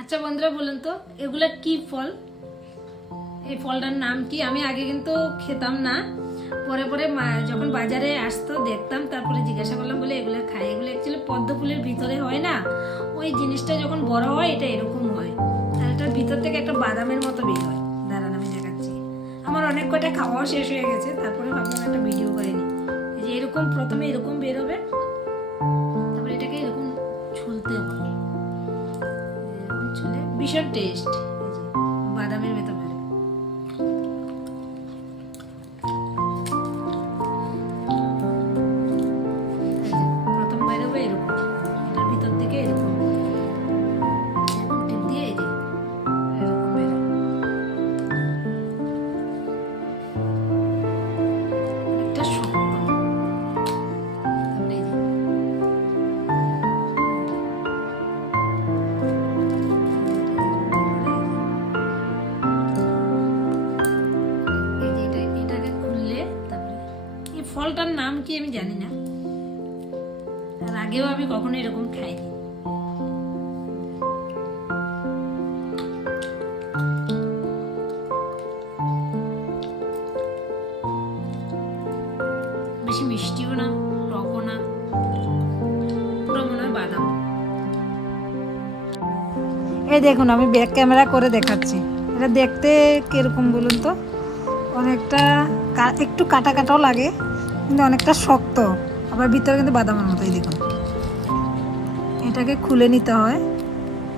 আচ্ছা বন্ধুরা বলুন তো এগুলা কি ফল? এই ফলটার নাম কি? আমি আগে কিন্তু খেতাম না, পরে পরে যখন বাজারে আসতো দেখতাম, তারপরে জিজ্ঞাসা করলাম বলে এগুলো খাই। এগুলো অ্যাকচুয়ালি পদ্ম ফুলের ভিতরে হয় না, ওই জিনিসটা যখন বড় হয় এটা এরকম হয়, আর এটার ভিতর থেকে একটা বাদামের মতো বের হয়। দাঁড়ান আমি দেখাচ্ছি। আমার অনেক কয়টা খাওয়াও শেষ হয়ে গেছে, তারপরে ভাবলাম একটা ভিডিও করে নিই। এই যে এরকম প্রথমে এরকম বের হবে, তারপরে এটাকে এরকম ছুলতে হয়, এরকম ছুলে ভীষণ টেস্ট। এই যে বাদামের ভেতর বের প্রথম বের হবে এরকম, এটার ভিতর থেকে এরকম টিপ দিয়ে এই যে এরকম বের হয়, অনেকটা শক্ত। তারপরে এই যে এটাকে খুললে তারপরে এই ফলটার নাম কি আমি জানি না, আর আগেও আমি কখনো এরকম খাইনি। বেশি মিষ্টিও না, টকও না, পুরো মনে হয় বাদাম। এই দেখুন আমি ব্যাক ক্যামেরা করে দেখাচ্ছি, এটা দেখতে কিরকম বলুন তো? অনেকটা একটু কাটা কাটাও লাগে, কিন্তু অনেকটা শক্ত, আবার ভিতরে কিন্তু বাদামের মতোই। দেখুন এটাকে খুলে নিতে হয়,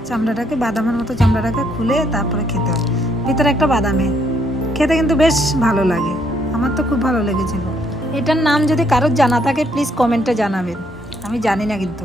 চামড়াটাকে বাদামের মতো চামড়াটাকে খুলে তারপরে খেতে হয়। ভিতরে একটা বাদামে, খেতে কিন্তু বেশ ভালো লাগে, আমার তো খুব ভালো লেগেছিল। এটার নাম যদি কারোর জানা থাকে প্লিজ কমেন্টে জানাবেন, আমি জানি না কিন্তু।